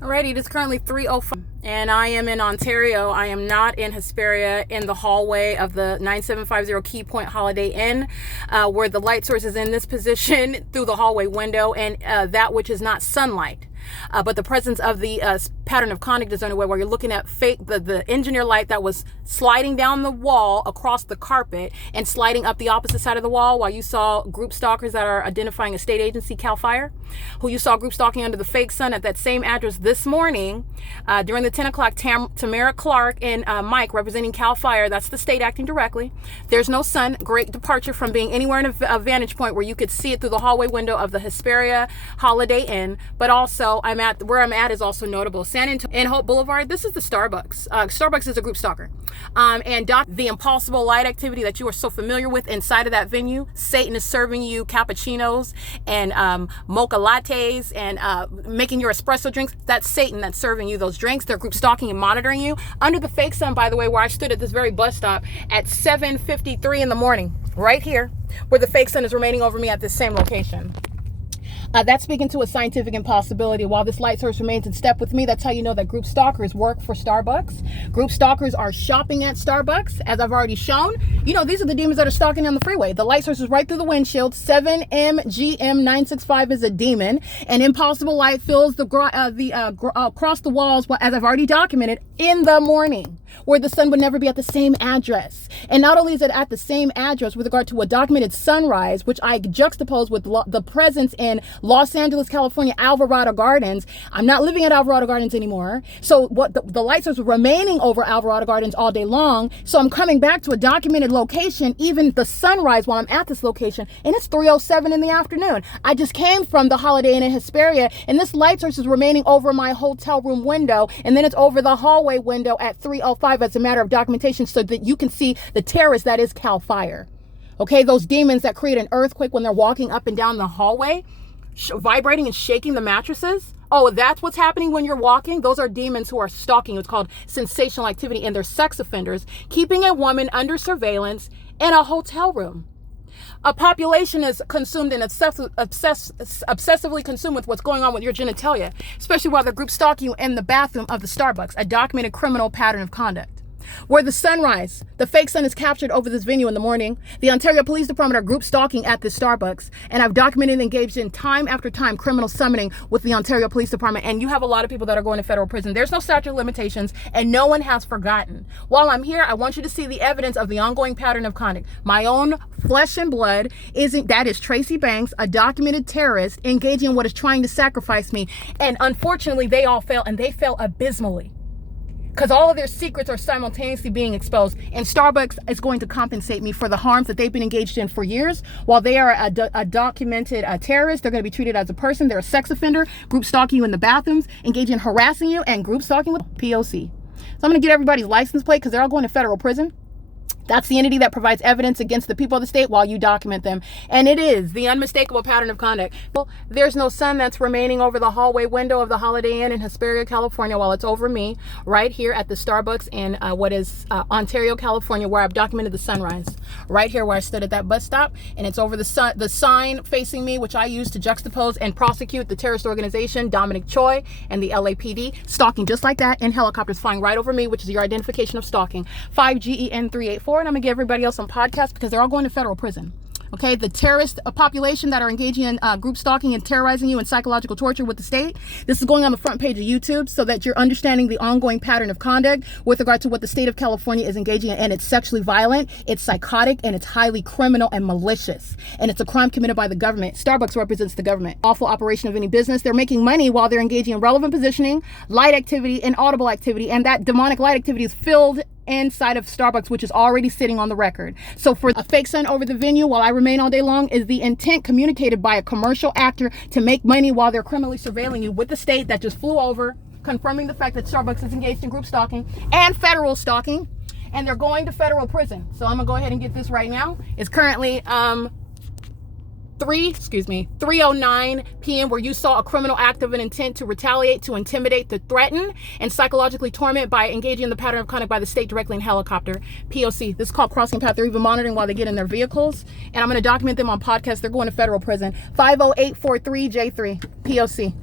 Alrighty, it is currently 3:05 and I am in Ontario. I am not in Hesperia, in the hallway of the 9750 Key Point Holiday Inn, where the light source is in this position through the hallway window, and that which is not sunlight. But the presence of the pattern of conduct is underway, where you're looking at the engineer light that was sliding down the wall across the carpet and sliding up the opposite side of the wall, while you saw group stalkers that are identifying a state agency, CAL FIRE, who you saw group stalking under the fake sun at that same address this morning during the 10 o'clock. Tamara Clark and Mike representing CAL FIRE, that's the state acting directly. There's no sun. Great departure from being anywhere in a vantage point where you could see it through the hallway window of the Hesperia Holiday Inn. But also, where I'm at is also notable. San Antonio and Holt Boulevard, this is the Starbucks. Starbucks is a group stalker. And the impossible light activity that you are so familiar with inside of that venue. Satan is serving you cappuccinos and mocha lattes and making your espresso drinks. That's Satan that's serving you those drinks. They're group stalking and monitoring you under the fake sun, by the way, where I stood at this very bus stop at 7:53 in the morning, right here, where the fake sun is remaining over me at this same location. That's speaking to a scientific impossibility. While this light source remains in step with me, that's how you know that group stalkers work for Starbucks. Group stalkers are shopping at Starbucks, as I've already shown. You know, these are the demons that are stalking on the freeway. The light source is right through the windshield. 7MGM965 is a demon. And impossible light fills across the walls, as I've already documented, in the morning, where the sun would never be at the same address. And not only is it at the same address with regard to a documented sunrise, which I juxtapose with the presence in Los Angeles, California, Alvarado Gardens. I'm not living at Alvarado Gardens anymore. So what the light source was remaining over Alvarado Gardens all day long. So I'm coming back to a documented location, even the sunrise while I'm at this location, and it's 3:07 in the afternoon. I just came from the Holiday Inn in Hesperia, and this light source is remaining over my hotel room window, and then it's over the hallway window at 3:05 as a matter of documentation, so that you can see the terrorist that is CAL FIRE. Okay, those demons that create an earthquake when they're walking up and down the hallway, vibrating and shaking the mattresses. Oh, that's what's happening when you're walking? Those are demons who are stalking. It's called sensational activity, and they're sex offenders keeping a woman under surveillance in a hotel room. A population is consumed and obsessively consumed with what's going on with your genitalia, especially while they're group stalking you in the bathroom of the Starbucks, a documented criminal pattern of conduct. Where the sunrise, the fake sun is captured over this venue in the morning. The Ontario Police Department are group stalking at this Starbucks, and I've documented and engaged in time after time criminal summoning with the Ontario Police Department, and you have a lot of people that are going to federal prison. There's no statute of limitations, and no one has forgotten. While I'm here, I want you to see the evidence of the ongoing pattern of conduct. My own flesh and blood that is Tracy Banks, a documented terrorist engaging in what is trying to sacrifice me, and unfortunately they all fail, and they fail abysmally, because all of their secrets are simultaneously being exposed. And Starbucks is going to compensate me for the harms that they've been engaged in for years. While they are a documented terrorist, they're going to be treated as a person. They're a sex offender, group stalking you in the bathrooms, engaging in harassing you, and group stalking with P.O.C. So I'm going to get everybody's license plate, because they're all going to federal prison. That's the entity that provides evidence against the people of the state while you document them. And it is the unmistakable pattern of conduct. Well, there's no sun that's remaining over the hallway window of the Holiday Inn in Hesperia, California, while it's over me right here at the Starbucks in Ontario, California, where I've documented the sunrise. Right here where I stood at that bus stop. And it's over the sign facing me, which I use to juxtapose and prosecute the terrorist organization, Dominic Choi, and the LAPD, stalking just like that in helicopters flying right over me, which is your identification of stalking. 5GEN384. And I'm gonna get everybody else on podcast, because they're all going to federal prison. Okay, the terrorist population that are engaging in group stalking and terrorizing you and psychological torture with the state. This is going on the front page of YouTube, so that you're understanding the ongoing pattern of conduct with regard to what the state of California is engaging in. And it's sexually violent, it's psychotic, and it's highly criminal and malicious. And it's a crime committed by the government. Starbucks represents the government. Awful operation of any business. They're making money while they're engaging in relevant positioning, light activity, and audible activity. And that demonic light activity is filled inside of Starbucks, which is already sitting on the record. So for a fake sun over the venue while I remain all day long is the intent communicated by a commercial actor to make money while they're criminally surveilling you with the state that just flew over, confirming the fact that Starbucks is engaged in group stalking and federal stalking, and they're going to federal prison. So I'm gonna go ahead and get this right now. It's currently 3:09 p.m. where you saw a criminal act of an intent to retaliate, to intimidate, to threaten, and psychologically torment by engaging in the pattern of conduct by the state directly in helicopter. P.O.C. This is called crossing path. They're even monitoring while they get in their vehicles, and I'm going to document them on podcast. They're going to federal prison. 50843J3. P.O.C.